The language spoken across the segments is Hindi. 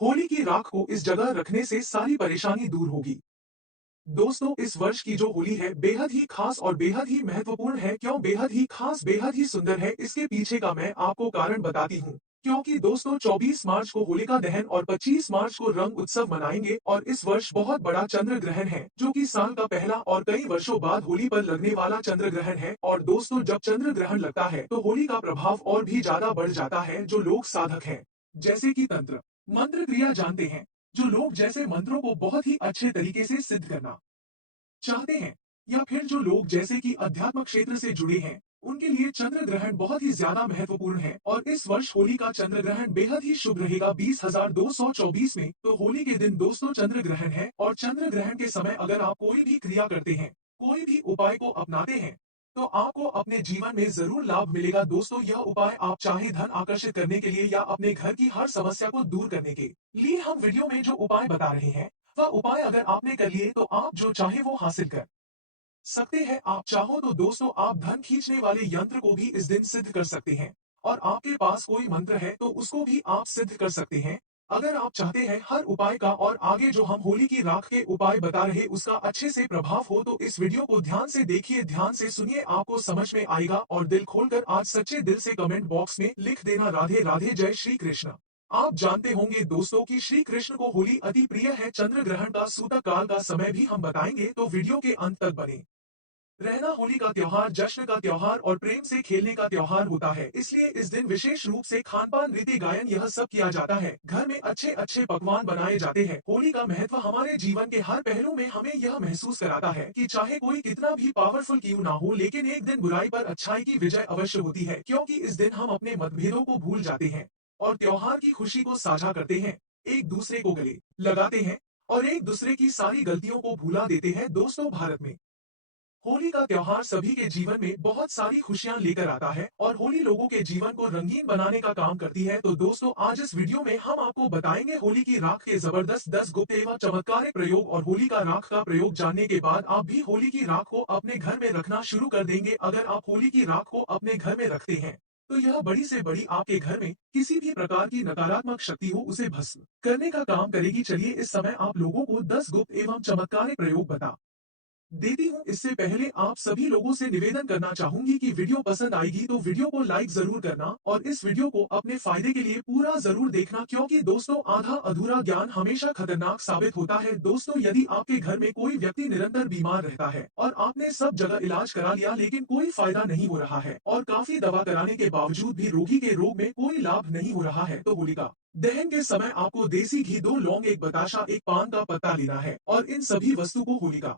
होली की राख को इस जगह रखने से सारी परेशानी दूर होगी। दोस्तों, इस वर्ष की जो होली है बेहद ही खास और बेहद ही महत्वपूर्ण है। क्यों बेहद ही खास, बेहद ही सुंदर है, इसके पीछे का मैं आपको कारण बताती हूँ। क्योंकि दोस्तों 24 मार्च को होलिका दहन और 25 मार्च को रंग उत्सव मनाएंगे और इस वर्ष बहुत बड़ा चंद्र ग्रहण है, जो कि साल का पहला और कई वर्षों बाद होली पर लगने वाला चंद्र ग्रहण है। और दोस्तों, जब चंद्र ग्रहण लगता है तो होली का प्रभाव और भी ज्यादा बढ़ जाता है। जो लोग साधक हैं, जैसे कि तंत्र मंत्र क्रिया जानते हैं, जो लोग जैसे मंत्रों को बहुत ही अच्छे तरीके से सिद्ध करना चाहते हैं, या फिर जो लोग जैसे कि अध्यात्म क्षेत्र से जुड़े हैं, उनके लिए चंद्र ग्रहण बहुत ही ज्यादा महत्वपूर्ण है। और इस वर्ष होली का चंद्र ग्रहण बेहद ही शुभ रहेगा 20,224 में। तो होली के दिन दोस्तों चंद्र ग्रहण है, और चंद्र ग्रहण के समय अगर आप कोई भी क्रिया करते हैं, कोई भी उपाय को अपनाते हैं, तो आपको अपने जीवन में जरूर लाभ मिलेगा। दोस्तों, यह उपाय आप चाहे धन आकर्षित करने के लिए या अपने घर की हर समस्या को दूर करने के लिए हम वीडियो में जो उपाय बता रहे हैं, वह उपाय अगर आपने कर लिए तो आप जो चाहे वो हासिल कर सकते हैं। आप चाहो तो दोस्तों आप धन खींचने वाले यंत्र को भी इस दिन सिद्ध कर सकते हैं, और आपके पास कोई मंत्र है तो उसको भी आप सिद्ध कर सकते हैं। अगर आप चाहते हैं हर उपाय का और आगे जो हम होली की राख के उपाय बता रहे उसका अच्छे से प्रभाव हो, तो इस वीडियो को ध्यान से देखिए, ध्यान से सुनिए, आपको समझ में आएगा। और दिल खोलकर आज सच्चे दिल से कमेंट बॉक्स में लिख देना राधे राधे, जय श्री कृष्ण। आप जानते होंगे दोस्तों कि श्री कृष्ण को होली अति प्रिय है। चंद्र ग्रहण का सूतक काल का समय भी हम बताएंगे, तो वीडियो के अंत तक बने रहना। होली का त्योहार जश्न का त्योहार और प्रेम से खेलने का त्योहार होता है, इसलिए इस दिन विशेष रूप से खान पान, रीति, गायन यह सब किया जाता है। घर में अच्छे अच्छे पकवान बनाए जाते हैं। होली का महत्व हमारे जीवन के हर पहलू में हमें यह महसूस कराता है कि चाहे कोई कितना भी पावरफुल क्यों ना हो, लेकिन एक दिन बुराई पर अच्छाई की विजय अवश्य होती है। क्योंकि इस दिन हम अपने मतभेदों को भूल जाते हैं और त्योहार की खुशी को साझा करते हैं, एक दूसरे को गले लगाते हैं और एक दूसरे की सारी गलतियों को भुला देते हैं। दोस्तों, भारत में होली का त्योहार सभी के जीवन में बहुत सारी खुशियां लेकर आता है और होली लोगों के जीवन को रंगीन बनाने का काम करती है। तो दोस्तों, आज इस वीडियो में हम आपको बताएंगे होली की राख के जबरदस्त 10 गुप्त एवं चमत्कारिक प्रयोग। और होली का राख का प्रयोग जानने के बाद आप भी होली की राख को अपने घर में रखना शुरू कर देंगे। अगर आप होली की राख को अपने घर में रखते हैं, तो यह बड़ी से बड़ी आपके घर में किसी भी प्रकार की नकारात्मक शक्ति हो उसे भस्म करने का काम करेगी। चलिए इस समय आप लोगों को 10 गुप्त एवं चमत्कारिक प्रयोग बता देती हूँ। इससे पहले आप सभी लोगों से निवेदन करना चाहूंगी कि वीडियो पसंद आएगी तो वीडियो को लाइक जरूर करना और इस वीडियो को अपने फायदे के लिए पूरा जरूर देखना, क्योंकि दोस्तों आधा अधूरा ज्ञान हमेशा खतरनाक साबित होता है। दोस्तों, यदि आपके घर में कोई व्यक्ति निरंतर बीमार रहता है और आपने सब जगह इलाज करा लिया लेकिन कोई फायदा नहीं हो रहा है और काफी दवा कराने के बावजूद भी रोगी के रोग में कोई लाभ नहीं हो रहा है, तो होलिका दहन के समय आपको देसी घी, 2 लौंग, एक बताशा, एक पान का पत्ता लेना है और इन सभी वस्तु को होलिका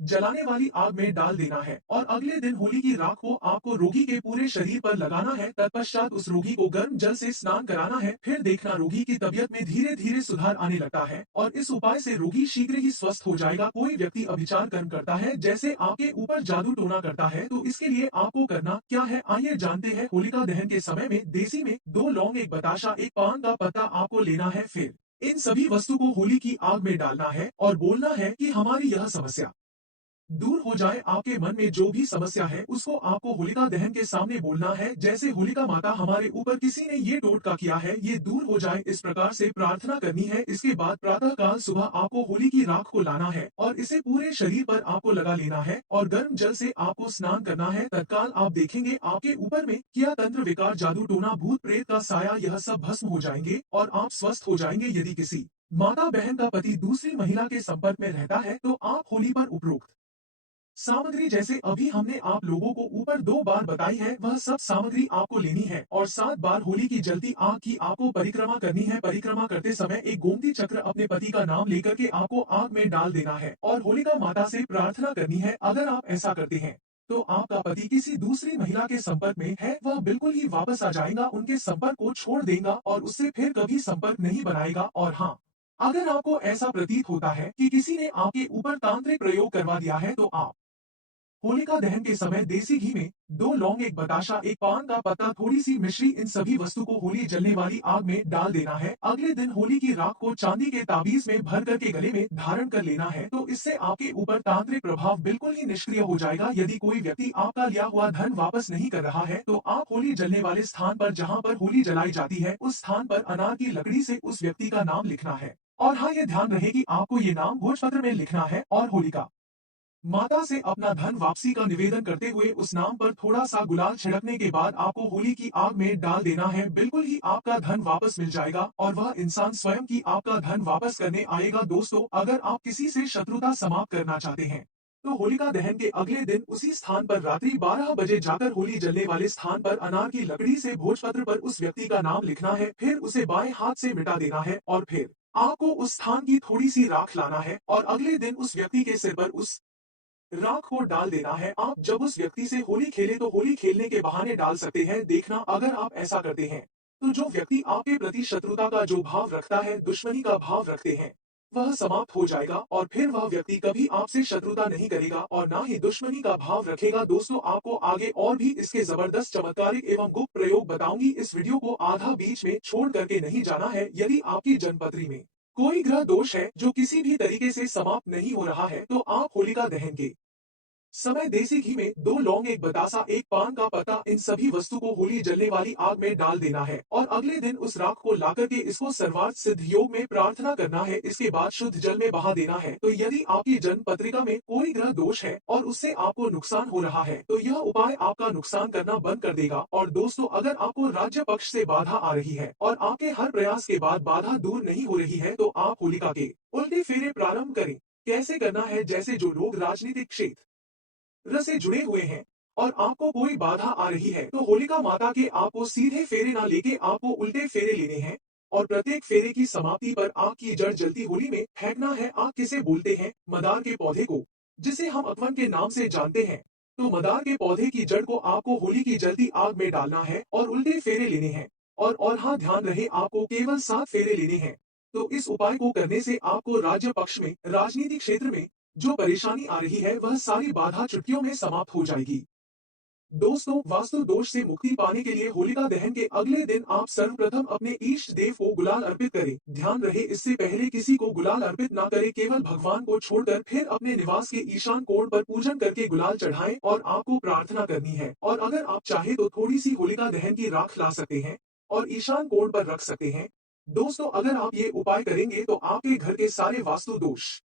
जलाने वाली आग में डाल देना है। और अगले दिन होली की राख को आपको रोगी के पूरे शरीर पर लगाना है। तत्पश्चात उस रोगी को गर्म जल से स्नान कराना है। फिर देखना रोगी की तबीयत में धीरे धीरे सुधार आने लगता है और इस उपाय से रोगी शीघ्र ही स्वस्थ हो जाएगा। कोई व्यक्ति अभिचार कर्म करता है, जैसे आपके ऊपर जादू टोना करता है, तो इसके लिए आपको करना क्या है, आइए जानते हैं। होलिका दहन के समय में देसी में 2 लौंग, एक बताशा, एक पान का पत्ता आपको लेना है। फिर इन सभी वस्तु को होली की आग में डालना है और बोलना है कि हमारी यह समस्या दूर हो जाए। आपके मन में जो भी समस्या है उसको आपको होलिका दहन के सामने बोलना है, जैसे होलिका माता, हमारे ऊपर किसी ने ये टोटका किया है, ये दूर हो जाए, इस प्रकार से प्रार्थना करनी है। इसके बाद प्रातः काल सुबह आपको होली की राख को लाना है और इसे पूरे शरीर पर आपको लगा लेना है और गर्म जल से आपको स्नान करना है। तत्काल आप देखेंगे आपके ऊपर में किया तंत्र, विकार, जादू टोना, भूत प्रेत का साया, यह सब भस्म हो जाएंगे और आप स्वस्थ हो जाएंगे। यदि किसी माता बहन का पति दूसरी महिला के संपर्क में रहता है तो आप होली पर उपरोक्त सामग्री, जैसे अभी हमने आप लोगों को ऊपर 2 बार बताई है, वह सब सामग्री आपको लेनी है और 7 बार होली की जलती आग की आपको परिक्रमा करनी है। परिक्रमा करते समय एक गोमती चक्र अपने पति का नाम लेकर के आपको आग में डाल देना है और होलिका माता से प्रार्थना करनी है। अगर आप ऐसा करते हैं तो आपका पति किसी दूसरी महिला के संपर्क में है, वह बिल्कुल ही वापस आ जाएगा, उनके संपर्क को छोड़ देगा और उससे फिर कभी संपर्क नहीं बनाएगा। और हाँ, अगर आपको ऐसा प्रतीत होता है कि किसी ने आपके ऊपर तांत्रिक प्रयोग करवा दिया है, तो आप होलिका दहन के समय देसी घी में 2 लौंग, एक बताशा, एक पान का पत्ता, थोड़ी सी मिश्री, इन सभी वस्तु को होली जलने वाली आग में डाल देना है। अगले दिन होली की राख को चांदी के ताबीज में भर करके गले में धारण कर लेना है। तो इससे आपके ऊपर तांत्रिक प्रभाव बिल्कुल ही निष्क्रिय हो जाएगा। यदि कोई व्यक्ति आपका लिया हुआ धन वापस नहीं कर रहा है तो आप होली जलने वाले स्थान पर, जहाँ पर होली जलाई जाती है, उस स्थान पर अनार की लकड़ी से उस व्यक्ति का नाम लिखना है। और हाँ, ये ध्यान रहे कि आपको ये नाम भोजपत्र में लिखना है और होलिका माता से अपना धन वापसी का निवेदन करते हुए उस नाम पर थोड़ा सा गुलाल छिड़कने के बाद आपको होली की आग में डाल देना है। बिल्कुल ही आपका धन वापस मिल जाएगा और वह इंसान स्वयं की आपका धन वापस करने आएगा। दोस्तों, अगर आप किसी से शत्रुता समाप्त करना चाहते हैं तो होलिका दहन के अगले दिन उसी स्थान पर रात्रि 12 बजे जाकर होली जलने वाले स्थान पर अनार की लकड़ी से भोजपत्र पर उस व्यक्ति का नाम लिखना है, फिर उसे बाएं हाथ से मिटा देना है और फिर आपको उस स्थान की थोड़ी सी राख लाना है और अगले दिन उस व्यक्ति के सिर पर उस राख को डाल देना है। आप जब उस व्यक्ति से होली खेले तो होली खेलने के बहाने डाल सकते हैं। देखना, अगर आप ऐसा करते हैं तो जो व्यक्ति आपके प्रति शत्रुता का जो भाव रखता है, दुश्मनी का भाव रखते हैं, वह समाप्त हो जाएगा और फिर वह व्यक्ति कभी आपसे शत्रुता नहीं करेगा और ना ही दुश्मनी का भाव रखेगा। दोस्तों, आपको आगे और भी इसके जबरदस्त चमत्कारिक एवं गुप्त प्रयोग बताऊंगी। इस वीडियो को आधा बीच में छोड़ करके नहीं जाना है। यदि आपकी जन्मपत्री में कोई ग्रह दोष है जो किसी भी तरीके से समाप्त नहीं हो रहा है तो आप होलिका दहन के समय देसी घी में 2 लौंग, एक बतासा, एक पान का पत्ता, इन सभी वस्तु को होली जलने वाली आग में डाल देना है और अगले दिन उस राख को लाकर के इसको सर्वार्थ सिद्ध योग में प्रार्थना करना है। इसके बाद शुद्ध जल में बहा देना है। तो यदि आपकी जन्म पत्रिका में कोई ग्रह दोष है और उससे आपको नुकसान हो रहा है तो यह उपाय आपका नुकसान करना बंद कर देगा। और दोस्तों, अगर आपको राज्य पक्ष से बाधा आ रही है और आपके हर प्रयास के बाद बाधा दूर नहीं हो रही है तो आप होलिका के उल्टे फेरे प्रारंभ करें। कैसे करना है? जैसे जो लोग राजनीतिक क्षेत्र से जुड़े हुए हैं और आपको कोई बाधा आ रही है तो होलिका माता के आपको सीधे फेरे ना लेके आपको उल्टे फेरे लेने हैं और प्रत्येक फेरे की समाप्ति पर आग की जड़ जलती होली में फेंकना है। आग किसे बोलते हैं? मदार के पौधे को, जिसे हम अकवन के नाम से जानते हैं। तो मदार के पौधे की जड़ को आपको होली की जलती आग में डालना है और उल्टे फेरे लेने हैं। और हाँ, ध्यान रहे, आपको केवल 7 फेरे लेने हैं। तो इस उपाय को करने से आपको राज्य पक्ष में, राजनीतिक क्षेत्र में जो परेशानी आ रही है वह सारी बाधा चुटकियों में समाप्त हो जाएगी। दोस्तों, वास्तु दोष से मुक्ति पाने के लिए होलिका दहन के अगले दिन आप सर्वप्रथम अपने इष्ट देव को गुलाल अर्पित करें। ध्यान रहे, इससे पहले किसी को गुलाल अर्पित ना करें। केवल भगवान को छोड़कर फिर अपने निवास के ईशान कोण पर पूजन करके गुलाल चढ़ाएं और आपको प्रार्थना करनी है। और अगर आप चाहे तो थोड़ी सी होलिका दहन की राख ला सकते हैं और ईशान कोण पर रख सकते हैं। दोस्तों, अगर आप ये उपाय करेंगे तो आपके घर के सारे वास्तु दोष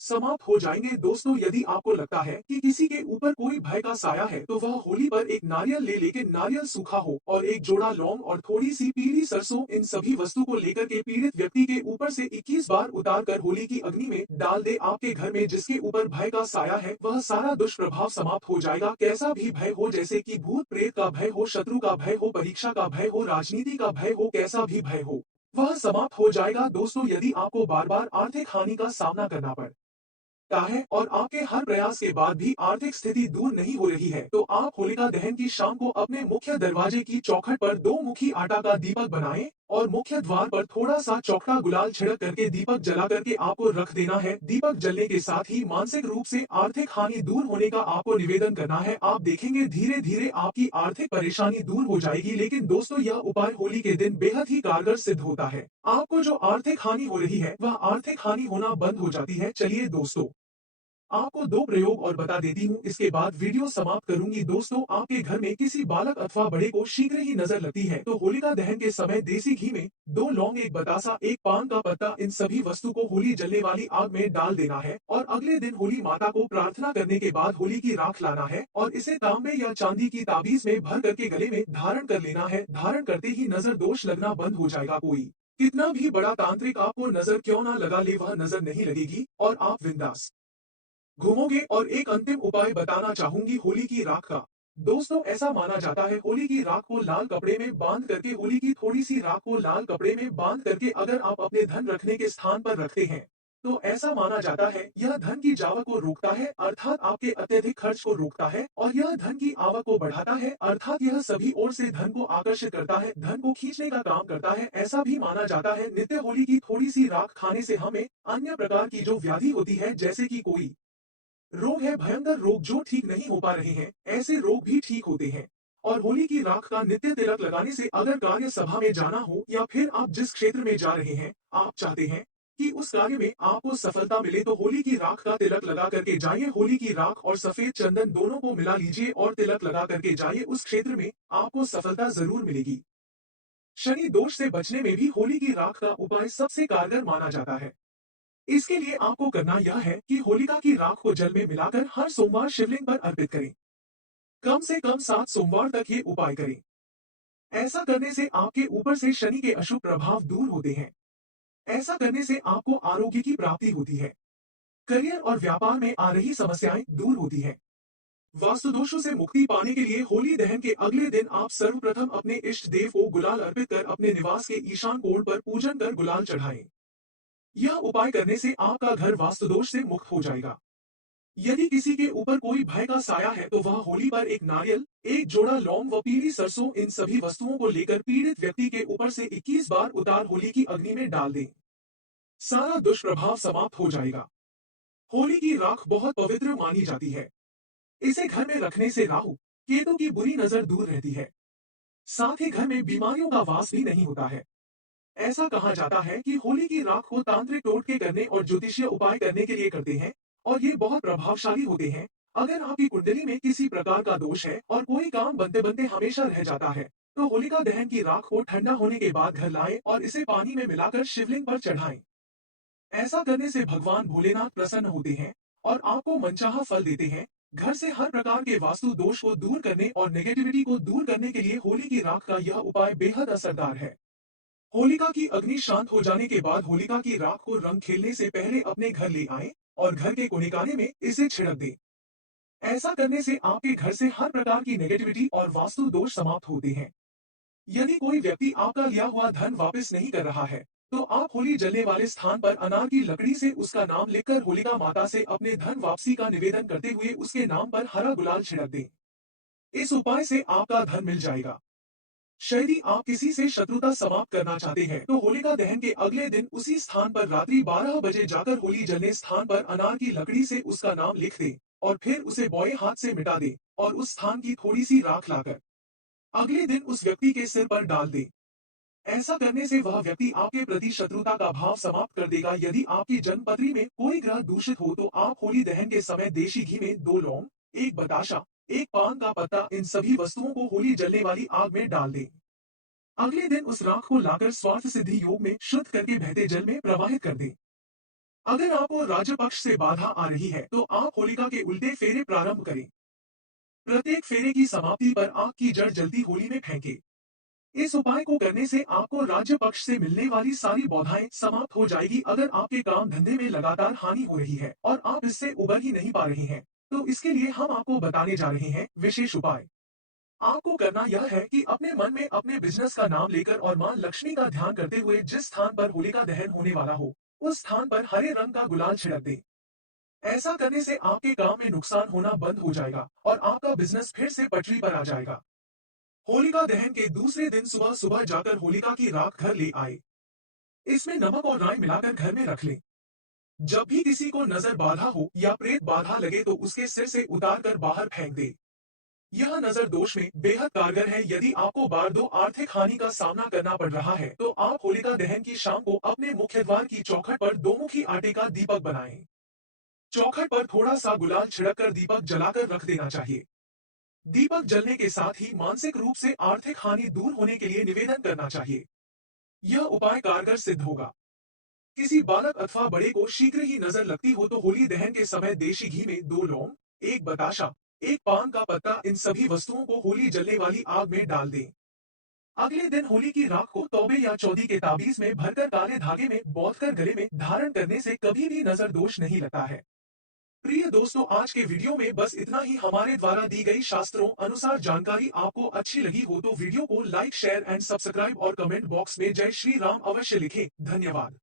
समाप्त हो जाएंगे। दोस्तों, यदि आपको लगता है कि किसी के ऊपर कोई भय का साया है तो वह होली पर एक नारियल ले लेके, नारियल सूखा हो और एक जोड़ा लौंग और थोड़ी सी पीली सरसों, इन सभी वस्तु को लेकर के पीड़ित व्यक्ति के ऊपर से 21 बार उतार कर होली की अग्नि में डाल दे। आपके घर में जिसके ऊपर भय का साया है वह सारा दुष्प्रभाव समाप्त हो जाएगा। कैसा भी भय हो, जैसे कि भूत प्रेत का भय हो, शत्रु का भय हो, परीक्षा का भय हो, राजनीति का भय हो, कैसा भी भय हो, वह समाप्त हो जाएगा। दोस्तों, यदि आपको बार बार आर्थिक हानि का सामना करना पड़े है और आपके हर प्रयास के बाद भी आर्थिक स्थिति दूर नहीं हो रही है तो आप होलिका दहन की शाम को अपने मुख्य दरवाजे की चौखट पर 2 मुखी आटा का दीपक बनाएं और मुख्य द्वार पर थोड़ा सा चौकटा गुलाल छिड़क करके दीपक जला करके आपको रख देना है। दीपक जलने के साथ ही मानसिक रूप से आर्थिक हानि दूर होने का आपको निवेदन करना है। आप देखेंगे धीरे धीरे आपकी आर्थिक परेशानी दूर हो जाएगी। लेकिन दोस्तों, यह उपाय होली के दिन बेहद ही कारगर सिद्ध होता है। आपको जो आर्थिक हानि हो रही है वह आर्थिक हानि होना बंद हो जाती है। चलिए दोस्तों, आपको 2 प्रयोग और बता देती हूँ, इसके बाद वीडियो समाप्त करूंगी। दोस्तों, आपके घर में किसी बालक अथवा बड़े को शीघ्र ही नजर लगती है तो होलिका दहन के समय देसी घी में 2 लौंग, एक बतासा, एक पान का पत्ता, इन सभी वस्तु को होली जलने वाली आग में डाल देना है और अगले दिन होली माता को प्रार्थना करने के बाद होली की राख लाना है और इसे तांबे या चांदी की ताबीज में भर करके गले में धारण कर लेना है। धारण करते ही नजर दोष लगना बंद हो जाएगा। कोई कितना भी बड़ा तांत्रिक आपको नजर क्यों ना लगा ले, वह नजर नहीं लगेगी और आप बिंदास घूमोगे। और एक अंतिम उपाय बताना चाहूंगी होली की राख का। दोस्तों, ऐसा माना जाता है होली की राख को लाल कपड़े में बांध करके, होली की थोड़ी सी राख को लाल कपड़े में बांध करके अगर आप अपने धन रखने के स्थान पर रखते हैं तो ऐसा माना जाता है यह धन की जावक को रोकता है, अर्थात आपके अत्यधिक खर्च को रोकता है और यह धन की आवक को बढ़ाता है, अर्थात यह सभी ओर से धन को आकर्षित करता है, धन को खींचने का काम करता है। ऐसा भी माना जाता है नित्य होली की थोड़ी सी राख खाने से हमें अन्य प्रकार की जो व्याधि होती है, जैसे कि कोई रोग है भयंकर रोग जो ठीक नहीं हो पा रहे हैं, ऐसे रोग भी ठीक होते हैं। और होली की राख का नित्य तिलक लगाने से अगर कार्य सभा में जाना हो या फिर आप जिस क्षेत्र में जा रहे हैं, आप चाहते हैं कि उस कार्य में आपको सफलता मिले तो होली की राख का तिलक लगा करके जाइए। होली की राख और सफेद चंदन दोनों को मिला लीजिए और तिलक लगा करके जाइए, उस क्षेत्र में आपको सफलता जरूर मिलेगी। शनि दोष से बचने में भी होली की राख का उपाय सबसे कारगर माना जाता है। इसके लिए आपको करना यह है कि होलिका की राख को जल में मिलाकर हर सोमवार शिवलिंग पर अर्पित करें। कम से कम 7 सोमवार तक ये उपाय करें। ऐसा करने से आपके ऊपर से शनि के अशुभ प्रभाव दूर होते हैं। ऐसा करने से आपको आरोग्य की प्राप्ति होती है। करियर और व्यापार में आ रही समस्याएं दूर होती हैं। वास्तु दोषों से मुक्ति पाने के लिए होली दहन के अगले दिन आप सर्वप्रथम अपने इष्ट देव को गुलाल अर्पित कर अपने निवास के ईशान कोण पर पूजन कर गुलाल चढ़ाएं। यह उपाय करने से आपका घर वास्तु दोष से मुक्त हो जाएगा। यदि किसी के ऊपर कोई भय का साया है तो वह होली पर एक नारियल, एक जोड़ा लौंग व पीली सरसों इन सभी वस्तुओं को लेकर पीड़ित व्यक्ति के ऊपर से 21 बार उतार होली की अग्नि में डाल दें। सारा दुष्प्रभाव समाप्त हो जाएगा। होली की राख बहुत पवित्र मानी जाती है। इसे घर में रखने से राहु, केतु की बुरी नजर दूर रहती है। साथ ही घर में बीमारियों का वास भी नहीं होता है। ऐसा कहा जाता है कि होली की राख को तांत्रिक टोटके करने और ज्योतिषीय उपाय करने के लिए करते हैं और ये बहुत प्रभावशाली होते हैं। अगर आपकी कुंडली में किसी प्रकार का दोष है और कोई काम बनते बनते हमेशा रह जाता है तो होलिका दहन की राख को ठंडा होने के बाद घर लाएं और इसे पानी में मिलाकर शिवलिंग पर चढ़ाएं। ऐसा करने से भगवान भोलेनाथ प्रसन्न होते हैं और आपको मनचाहा फल देते हैं। घर से हर प्रकार के वास्तु दोष को दूर करने और नेगेटिविटी को दूर करने के लिए होली की राख का यह उपाय बेहद असरदार है। होलिका की अग्नि शांत हो जाने के बाद होलिका की राख को रंग खेलने से पहले अपने घर ले आएं और घर के कोने काने में इसे छिड़क दें। ऐसा करने से आपके घर से हर प्रकार की नेगेटिविटी और वास्तु दोष समाप्त होते हैं। यदि कोई व्यक्ति आपका लिया हुआ धन वापस नहीं कर रहा है तो आप होली जलने वाले स्थान पर अनार की लकड़ी से उसका नाम लिखकर होलिका माता से अपने धन वापसी का निवेदन करते हुए उसके नाम पर हरा गुलाल छिड़क दें। इस उपाय से आपका धन मिल जाएगा। यदि आप किसी से शत्रुता समाप्त करना चाहते हैं तो होलिका दहन के अगले दिन उसी स्थान पर रात्रि 12 बजे जाकर होली जलने स्थान पर अनार की लकड़ी से उसका नाम लिख दें और फिर उसे बौए हाथ से मिटा दें और उस स्थान की थोड़ी सी राख लाकर अगले दिन उस व्यक्ति के सिर पर डाल दें। ऐसा करने से वह व्यक्ति आपके प्रति शत्रुता का भाव समाप्त कर देगा। यदि आपकी जन्मपत्री में कोई ग्रह दूषित हो तो आप होली दहन के समय देशी घी में 2 लौंग, 1 बताशा, 1 पान का पत्ता इन सभी वस्तुओं को होली जलने वाली आग में डाल दें। अगले दिन उस राख को लाकर स्वार्थ सिद्धि योग में शुद्ध करके बहते जल में प्रवाहित कर दें। अगर आपको राज्य पक्ष से बाधा आ रही है तो आप होलिका के उल्टे फेरे प्रारंभ करें। प्रत्येक फेरे की समाप्ति पर आग की जड़ जलती होली में फेंके। इस उपाय को करने से आपको राज्य पक्ष से मिलने वाली सारी बाधाएं समाप्त हो जाएगी। अगर आपके काम धंधे में लगातार हानि हो रही है और आप इससे उबर ही नहीं पा रहे हैं तो इसके लिए हम आपको बताने जा रहे हैं विशेष उपाय। आपको करना यह है कि अपने मन में अपने बिजनेस का नाम लेकर और मां लक्ष्मी का ध्यान करते हुए जिस स्थान पर होलिका दहन होने वाला हो उस स्थान पर हरे रंग का गुलाल छिड़क दें। ऐसा करने से आपके काम में नुकसान होना बंद हो जाएगा और आपका बिजनेस फिर से पटरी पर आ जाएगा। होलिका दहन के दूसरे दिन सुबह सुबह जाकर होलिका की राख घर ले आए। इसमें नमक और राई मिलाकर घर में रख लें। जब भी किसी को नजर बाधा हो या प्रेत बाधा लगे तो उसके सिर से उतार कर बाहर फेंक दे। यह नजर दोष में बेहद कारगर है। यदि आपको बार 2 आर्थिक हानि का सामना करना पड़ रहा है तो आप होलिका दहन की शाम को अपने मुख्य द्वार की चौखट पर 2 मुखी आटे का दीपक बनाएं। चौखट पर थोड़ा सा गुलाल छिड़क कर दीपक जलाकर रख देना चाहिए। दीपक जलने के साथ ही मानसिक रूप से आर्थिक हानि दूर होने के लिए निवेदन करना चाहिए। यह उपाय कारगर सिद्ध होगा। किसी बालक अथवा बड़े को शीघ्र ही नजर लगती हो तो होली दहन के समय देशी घी में 2 लौंग, 1 बताशा, 1 पान का पत्ता इन सभी वस्तुओं को होली जलने वाली आग में डाल दें। अगले दिन होली की राख को तौबे या चौदी के ताबीज में भरकर काले धागे में बांधकर गले में धारण करने से कभी भी नजर दोष नहीं लगता है। प्रिय दोस्तों, आज के वीडियो में बस इतना ही। हमारे द्वारा दी गई शास्त्रों अनुसार जानकारी आपको अच्छी लगी हो तो वीडियो को लाइक, शेयर एंड सब्सक्राइब और कमेंट बॉक्स में जय श्री राम अवश्य लिखें। धन्यवाद।